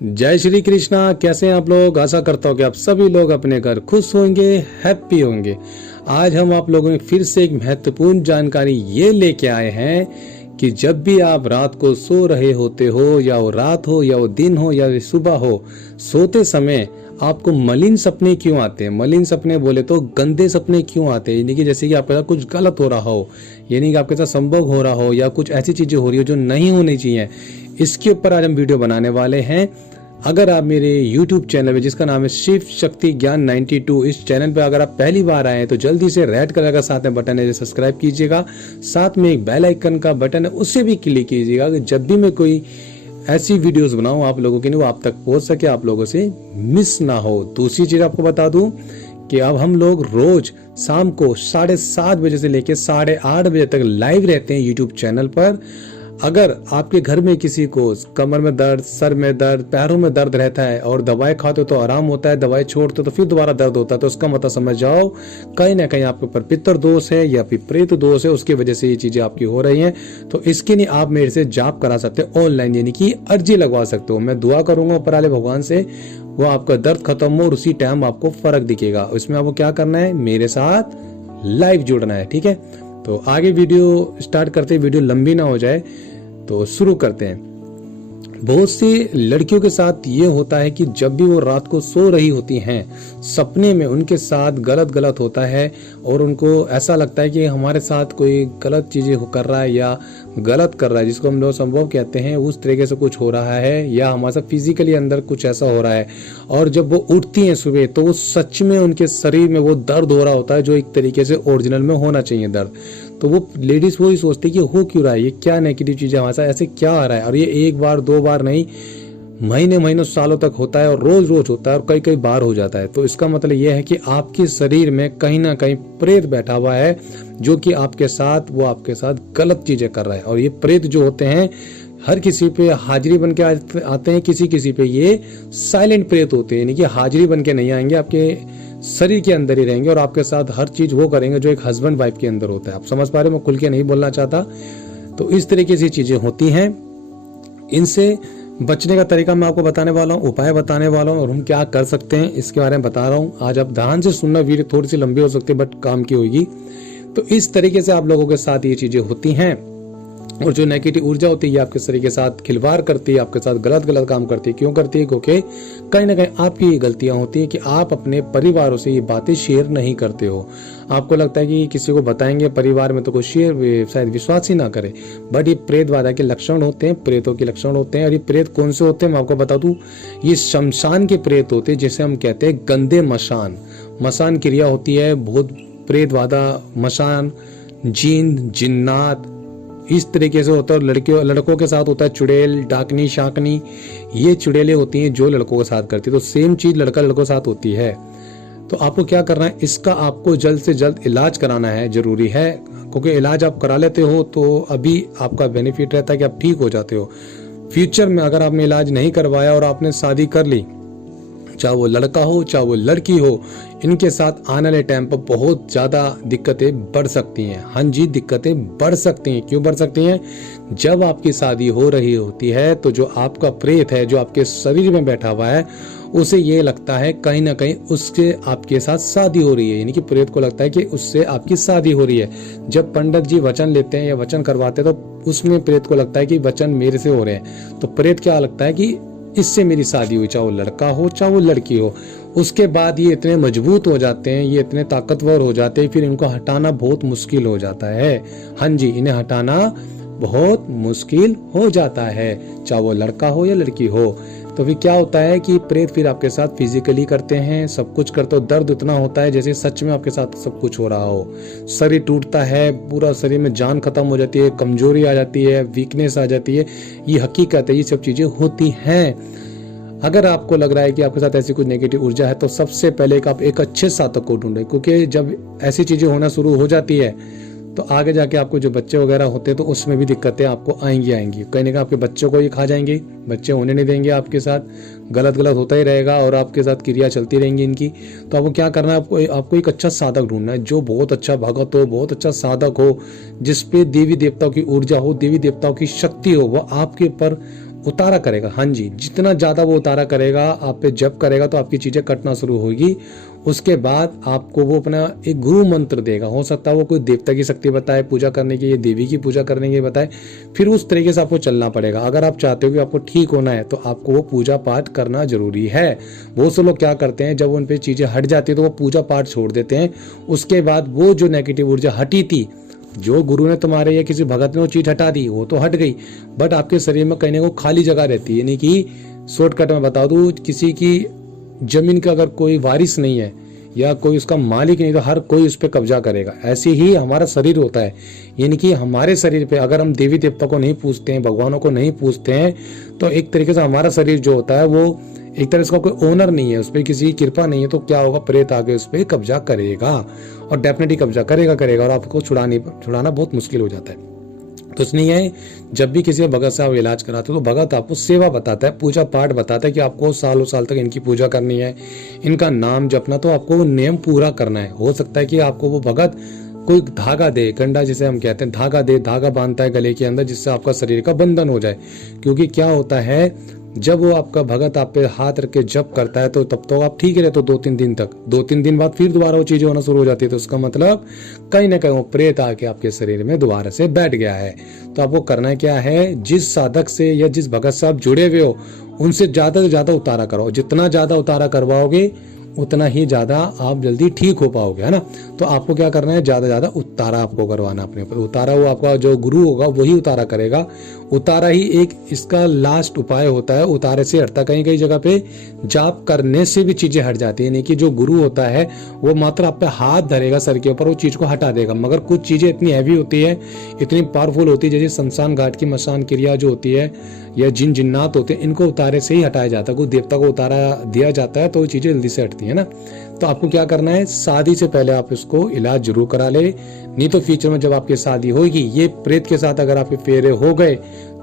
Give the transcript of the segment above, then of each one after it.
जय श्री कृष्णा। कैसे हैं आप लोग? आशा करता हूँ कि आप सभी लोग अपने घर खुश होंगे, हैप्पी होंगे। आज हम आप लोगों में फिर से एक महत्वपूर्ण जानकारी ये लेके आए हैं कि जब भी आप रात को सो रहे होते हो, या वो रात हो या वो दिन हो या सुबह हो, सोते समय आपको मलिन सपने क्यों आते हैं? मलिन सपने बोले तो गंदे सपने क्यों आते हैं? यानी कि जैसे कि आपके साथ कुछ गलत हो रहा हो, यानी कि आपके साथ संभोग हो रहा हो या कुछ ऐसी चीजें हो रही हो जो नहीं होनी चाहिए। इसके ऊपर आज हम वीडियो बनाने वाले हैं। अगर आप मेरे YouTube चैनल में, जिसका नाम है शिव शक्ति ज्ञान 92, इस चैनल पे अगर आप पहली बार आए हैं तो जल्दी से रेड कलर का साथ में बटन है, सब्सक्राइब कीजिएगा। साथ में एक बेल आइकन का बटन है, उससे भी क्लिक कीजिएगा कि जब भी मैं कोई ऐसी वीडियोस बनाऊं आप लोगों के लिए, वो आप तक पहुंच सके, आप लोगों से मिस ना हो। दूसरी चीज आपको बता दूं कि अब हम लोग रोज शाम को 7:30 बजे से लेकर 8:30 बजे तक लाइव रहते हैं यूट्यूब चैनल पर। अगर आपके घर में किसी को कमर में दर्द, सर में दर्द, पैरों में दर्द रहता है और दवाई खाते हो तो आराम होता है, दवाई छोड़ते हो तो फिर दोबारा दर्द होता है, तो उसका मतलब समझ जाओ कहीं ना कहीं आपके ऊपर पितर दोष है या फिर प्रेत दोष है, उसकी वजह से ये चीजें आपकी हो रही हैं। तो इसके लिए आप मेरे से जाप करा सकते हो ऑनलाइन, यानी कि अर्जी लगवा सकते हो। मैं दुआ करूंगा ऊपर वाले भगवान से, वो आपका दर्द खत्म हो और उसी टाइम आपको फर्क दिखेगा। इसमें आपको क्या करना है, मेरे साथ लाइव जुड़ना है, ठीक है। तो आगे वीडियो स्टार्ट करते, वीडियो लंबी ना हो जाए तो शुरू करते हैं। बहुत सी लड़कियों के साथ ये होता है कि जब भी वो रात को सो रही होती हैं, सपने में उनके साथ गलत होता है और उनको ऐसा लगता है कि हमारे साथ कोई गलत चीजें कर रहा है या गलत कर रहा है, जिसको हम लोग संभव कहते हैं, उस तरीके से कुछ हो रहा है या हमारे साथ फिजिकली अंदर कुछ ऐसा हो रहा है। और जब वो उठती हैं सुबह तो वो सच में उनके शरीर में वो दर्द हो रहा होता है, जो एक तरीके से ओरिजिनल में होना चाहिए दर्द। तो वो लेडीज वही सोचती है कि हो क्यों रहा है, ये क्या नेगेटिव चीजें हमारे साथ ऐसे क्या आ रहा है। और ये एक बार दो बार नहीं, महीनों सालों तक होता है और रोज रोज होता है और कई कई बार हो जाता है। तो इसका मतलब ये है कि आपके शरीर में कहीं ना कहीं प्रेत बैठा हुआ है, जो कि आपके साथ गलत चीजें कर रहा है। और ये प्रेत जो होते हैं हर किसी पे हाजिरी बन के आते हैं, किसी पे ये साइलेंट प्रेत होते हैं, यानी कि हाजिरी बन के नहीं आएंगे, आपके शरीर के अंदर ही रहेंगे और आपके साथ हर चीज वो करेंगे जो एक हस्बैंड वाइफ के अंदर होता है। आप समझ पा रहे हो, मैं खुल के नहीं बोलना चाहता। तो इस तरीके से चीजें होती हैं। इनसे बचने का तरीका मैं आपको बताने वाला हूँ, उपाय बताने वाला हूँ और हम क्या कर सकते हैं इसके बारे में बता रहा हूँ। आज आप ध्यान से सुनना, वीडियो थोड़ी सी लंबी हो सकती है बट काम की होगी। तो इस तरीके से आप लोगों के साथ ये चीजें होती हैं और जो नेगेटिव ऊर्जा होती है आपके शरीर के साथ खिलवाड़ करती है, आपके साथ गलत काम करती है। क्यों करती है? क्योंकि कहीं ना कहीं आपकी ये गलतियां होती है कि आप अपने परिवारों से ये बातें शेयर नहीं करते हो। आपको लगता है कि किसी को बताएंगे परिवार में तो कोई शेयर शायद विश्वास ही ना करे। बट ये प्रेतवादा के लक्षण होते हैं, प्रेतों के लक्षण होते हैं। और ये प्रेत कौन से होते हैं मैं आपको बता दूं, ये शमशान के प्रेत होते हैं, जिसे हम कहते हैं गंदे मशान क्रिया होती है। बहुत प्रेतवादा मशान, जिन, जिन्नात इस तरीके से होता है। और लड़कों के साथ होता है चुड़ैल, डाकनी, शाकनी, ये चुड़ैलें होती हैं जो लड़कों के साथ करती है। तो सेम चीज लड़कों के साथ होती है। तो आपको क्या करना है, इसका आपको जल्द से जल्द इलाज कराना है, जरूरी है। क्योंकि इलाज आप करा लेते हो तो अभी आपका बेनिफिट रहता है कि आप ठीक हो जाते हो। फ्यूचर में अगर आपने इलाज नहीं करवाया और आपने शादी कर ली, चाहे वो लड़का हो चाहे वो लड़की हो, इनके साथ आने वाले टाइम पर बहुत ज्यादा दिक्कतें बढ़ सकती हैं। हाँ जी, दिक्कतें बढ़ सकती हैं। क्यों बढ़ सकती हैं? जब आपकी शादी हो रही होती है तो जो आपका प्रेत है, जो आपके शरीर में बैठा हुआ है, उसे ये लगता है कहीं ना कहीं उसके आपके साथ शादी हो रही है, यानी कि प्रेत को लगता है कि उससे आपकी शादी हो रही है। जब पंडित जी वचन लेते हैं या वचन करवाते हैं तो उसमें प्रेत को लगता है कि वचन मेरे से हो रहे हैं। तो प्रेत क्या लगता है कि इससे मेरी शादी हुई, चाहे वो लड़का हो चाहे वो लड़की हो। उसके बाद ये इतने मजबूत हो जाते हैं, ये इतने ताकतवर हो जाते हैं, फिर इनको हटाना बहुत मुश्किल हो जाता है। हाँ जी, इन्हें हटाना बहुत मुश्किल हो जाता है, चाहे वो लड़का हो या लड़की हो। तो फिर क्या होता है कि प्रेत फिर आपके साथ फिजिकली करते हैं, सब कुछ करते हो। दर्द इतना होता है जैसे सच में आपके साथ सब कुछ हो रहा हो। शरीर टूटता है, पूरा शरीर में जान खत्म हो जाती है, कमजोरी आ जाती है, वीकनेस आ जाती है। ये हकीकत है, ये सब चीजें होती हैं। अगर आपको लग रहा है कि आपके साथ ऐसी कुछ नेगेटिव ऊर्जा है तो सबसे पहले आप एक अच्छे साधक को ढूंढें, क्योंकि जब ऐसी चीजें होना शुरू हो जाती है तो आगे जाके आपको जो बच्चे वगैरह होते हैं तो उसमें भी दिक्कतें आपको आएंगी। कहीं ना कहीं आपके बच्चों को ये खा जाएंगे, बच्चे होने नहीं देंगे, आपके साथ गलत होता ही रहेगा और आपके साथ क्रिया चलती रहेंगी इनकी। तो आपको क्या करना है, आपको एक अच्छा साधक ढूंढना है, जो बहुत अच्छा भगत हो, बहुत अच्छा साधक हो, जिसपे देवी देवताओं की ऊर्जा हो, देवी देवताओं की शक्ति हो, वो आपके ऊपर उतारा करेगा। हाँ जी, जितना ज़्यादा वो उतारा करेगा, आप पे जप करेगा तो आपकी चीज़ें कटना शुरू होगी। उसके बाद आपको वो अपना एक गुरु मंत्र देगा। हो सकता है वो कोई देवता की शक्ति बताए पूजा करने की, या देवी की पूजा करने की बताए, फिर उस तरीके से आपको चलना पड़ेगा। अगर आप चाहते हो कि आपको ठीक होना है तो आपको वो पूजा पाठ करना जरूरी है। बहुत से लोग क्या करते हैं, जब उन पर चीज़ें हट जाती है तो वो पूजा पाठ छोड़ देते हैं। उसके बाद वो जो नेगेटिव ऊर्जा हटी थी, जो गुरु ने तुम्हारे या किसी भगत ने वो चीज हटा दी, वो तो हट गई, बट आपके शरीर में कहीं ना कहीं खाली जगह रहती है। यानी कि शॉर्टकट में बता दूं, किसी की जमीन का अगर कोई वारिस नहीं है या कोई उसका मालिक नहीं, तो हर कोई उस पर कब्जा करेगा। ऐसे ही हमारा शरीर होता है। यानी कि हमारे शरीर पे अगर हम देवी देवता को नहीं पूछते हैं, भगवानों को नहीं पूछते हैं, तो एक तरीके से हमारा शरीर जो होता है वो एक तरह से कोई ओनर नहीं है, उस पर किसी की कृपा नहीं है, तो क्या होगा, प्रेत आगे उस पर कब्जा करेगा, और डेफिनेटली कब्जा करेगा और आपको छुड़ाना बहुत मुश्किल हो जाता है। तो इसलिए जब भी किसी भगत से आप इलाज कराते हो तो भगत आपको सेवा बताता है, पूजा पाठ बताता है कि आपको सालों साल तक इनकी पूजा करनी है, इनका नाम जपना, तो आपको वो नियम पूरा करना है। हो सकता है कि आपको वो भगत कोई धागा दे, कंडा जिसे हम कहते हैं, धागा दे, धागा बांधता है गले के अंदर, जिससे आपका शरीर का बंधन हो जाए। क्योंकि क्या होता है, जब वो आपका भगत आप पे हाथ रख के जप करता है तो तब तो आप ठीक रहते हो 2-3 दिन तक। 2-3 दिन बाद फिर दोबारा वो चीजें होना शुरू हो जाती है, तो उसका मतलब कहीं ना कहीं वो प्रेत आके आपके शरीर में दोबारा से बैठ गया है। तो आपको करना क्या है, जिस साधक से या जिस भगत से आप जुड़े हुए हो उनसे ज्यादा से ज्यादा उतारा कराओ। जितना ज्यादा उतारा करवाओगे उतना ही ज्यादा आप जल्दी ठीक हो पाओगे, है ना। तो आपको क्या करना है, ज्यादा ज्यादा उतारा आपको करवाना अपने ऊपर। उतारा वो आपका जो गुरु होगा वही उतारा करेगा। उतारा ही एक इसका लास्ट उपाय होता है। उतारे से हटता, कहीं कहीं जगह पे जाप करने से भी चीजें हट जाती है। यानी कि जो गुरु होता है वो मात्र आप पे हाथ धरेगा सर के ऊपर, वो चीज को हटा देगा। मगर कुछ चीजें इतनी हैवी होती है, इतनी पावरफुल होती है, जैसे शमशान घाट की मसान क्रिया जो होती है, या जिन जिन्नात होते हैं, इनको उतारे से ही हटाया जाता है। कोई देवता को उतारा दिया जाता है तो वो चीजें जल्दी से हटती है ना। तो आपको क्या करना है, शादी से पहले आप इसको इलाज जरूर करा ले, नहीं तो फ्यूचर में जब आपकी शादी होगी, ये प्रेत के साथ अगर आपके फेरे हो गए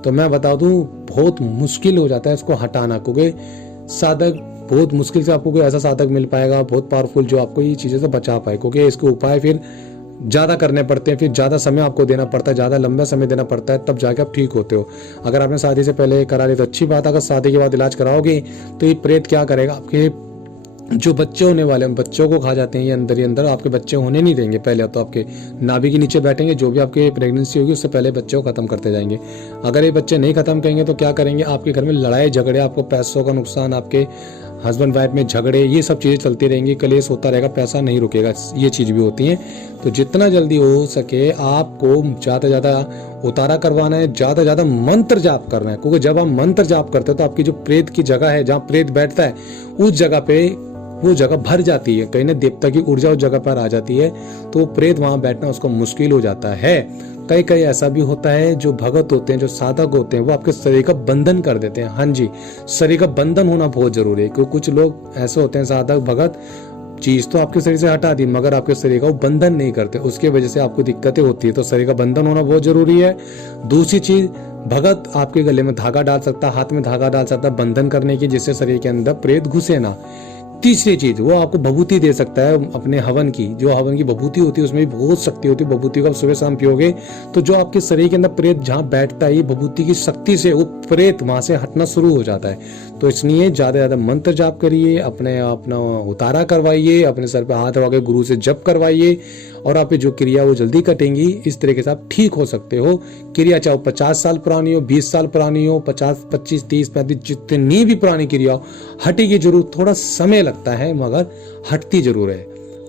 तो मैं बता दूं बहुत मुश्किल हो जाता है इसको हटाना। क्योंकि साधक बहुत मुश्किल से आपको कोई ऐसा साधक मिल पाएगा बहुत पावरफुल जो आपको ये चीजें से बचा पाए, क्योंकि इसके उपाय फिर ज्यादा करने पड़ते हैं, फिर ज्यादा समय आपको देना पड़ता है, ज्यादा लंबा समय देना पड़ता है, तब जाके आप ठीक होते हो। अगर आपने शादी से पहले करा ली तो अच्छी बात, अगर शादी के बाद इलाज कराओगे तो ये प्रेत क्या करेगा, आपके जो बच्चे होने वाले हैं बच्चों को खा जाते हैं, ये अंदर ही अंदर आपके बच्चे होने नहीं देंगे। पहले तो आपके नाभि के नीचे बैठेंगे, जो भी आपके प्रेगनेंसी होगी उससे पहले बच्चों को खत्म करते जाएंगे। अगर ये बच्चे नहीं खत्म करेंगे तो क्या करेंगे, आपके घर में लड़ाई झगड़े, आपको पैसों का नुकसान, आपके हस्बैंड वाइफ में झगड़े, ये सब चीजें चलती रहेंगी, कलेश होता रहेगा, पैसा नहीं रुकेगा, ये चीज भी होती है। तो जितना जल्दी हो सके आपको ज्यादा ज्यादा उतारा करवाना है, ज्यादा ज्यादा मंत्र जाप करना है। क्योंकि जब आप मंत्र जाप करते हो तो आपकी जो प्रेत की जगह है, जहाँ प्रेत बैठता है, उस जगह पे वो जगह भर जाती है, कहीं ना देवता की ऊर्जा उस जगह पर आ जाती है, तो प्रेत वहां बैठना उसको मुश्किल हो जाता है। कई कई ऐसा भी होता है, जो भगत होते हैं, जो साधक होते हैं, वो आपके शरीर का बंधन कर देते हैं। हाँ जी, शरीर का बंधन होना बहुत जरूरी है, क्योंकि कुछ लोग ऐसे होते हैं साधक भगत, चीज तो आपके शरीर से हटा दी मगर आपके शरीर का वो बंधन नहीं करते, उसके वजह से आपको दिक्कतें होती है। तो शरीर का बंधन होना बहुत जरूरी है। दूसरी चीज, भगत आपके गले में धागा डाल सकता है, हाथ में धागा डाल सकता है बंधन करने की, जिससे शरीर के अंदर प्रेत घुसे ना। तीसरी चीज, वो आपको भभूति दे सकता है अपने हवन की, जो हवन की भभूति होती है उसमें भी बहुत शक्ति होती है। भभूति को आप सुबह शाम पियोगे तो जो आपके शरीर के अंदर प्रेत जहाँ बैठता है, भभूति की शक्ति से वो प्रेत वहां से हटना शुरू हो जाता है। तो इसलिए ज्यादा ज्यादा मंत्र जाप करिए, अपना उतारा करवाइए, अपने सर पे हाथ रखा के गुरु से जप करवाइए, और आप जो क्रिया वो जल्दी कटेंगी। इस तरीके से आप ठीक हो सकते हो। क्रिया चाहे 50 साल पुरानी हो, 20 साल पुरानी हो, 50, 25, 30, 35, जितनी भी पुरानी क्रिया हो, हटेगी जरूर, थोड़ा समय लगता है मगर हटती जरूर है।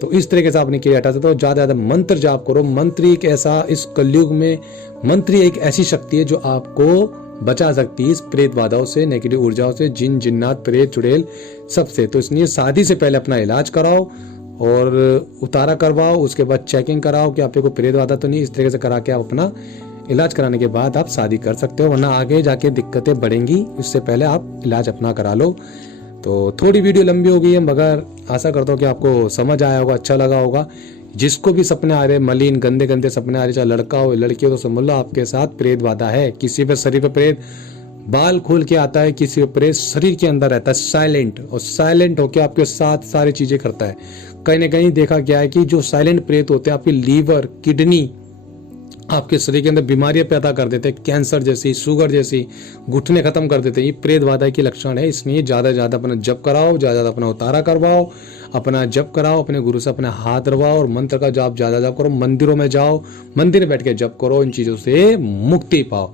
तो इस तरीके से आपने क्रिया हटा सकते हो। ज्यादा ज्यादा मंत्र जाप करो। मंत्र एक ऐसा, इस कलयुग में मंत्र एक ऐसी शक्ति है जो आपको बचा सकती है इस प्रेत बाधाओं से, नेगेटिव ऊर्जाओं से, जिन जिन्नात, प्रेत, चुड़ैल सबसे। तो इसलिए शादी से पहले अपना इलाज कराओ और उतारा करवाओ, उसके बाद चेकिंग कराओ कि आपको कोई प्रेत बाधा तो नहीं। इस तरीके से करा के आप अपना इलाज कराने के बाद आप शादी कर सकते हो, वरना आगे जाके दिक्कतें बढ़ेंगी। इससे पहले आप इलाज अपना करा लो। तो थोड़ी वीडियो लंबी हो गई है मगर आशा करता हूँ कि आपको समझ आया होगा, अच्छा लगा होगा। जिसको भी सपने आ रहे, मलिन गंदे गंदे सपने आ रहे, चाहे लड़का हो लड़की हो, तो समझ लो आपके साथ प्रेत बाधा है। किसी पे शरीर पे प्रेत बाल खोल के आता है, किसी पे प्रेत शरीर के अंदर रहता है साइलेंट, और साइलेंट होके आपके साथ सारी चीजें करता है। कहीं ना कहीं देखा गया है कि जो साइलेंट प्रेत होते हैं आपके लीवर, किडनी आपके शरीर के अंदर बीमारियां पैदा कर देते हैं, कैंसर जैसी, शुगर जैसी, घुटने खत्म कर देते हैं। ये प्रेत बाधा की लक्षण है। इसलिए ज़्यादा से ज़्यादा अपना जप कराओ, ज़्यादा ज़्यादा अपना उतारा करवाओ, अपना जप कराओ, अपने गुरु से अपना हाथ रवाओ और मंत्र का जाप ज़्यादा जाप करो। मंदिरों में जाओ, मंदिर में बैठ के जप करो, इन चीज़ों से मुक्ति पाओ।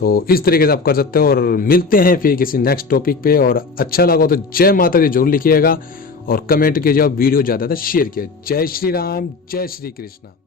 तो इस तरीके से आप कर सकते हो और मिलते हैं फिर किसी नेक्स्ट टॉपिक पे। और अच्छा लगा तो जय माता दी जरूर लिखिएगा और कमेंट कीजिए और वीडियो ज़्यादा शेयर कीजिए। जय श्री राम, जय श्री कृष्णा।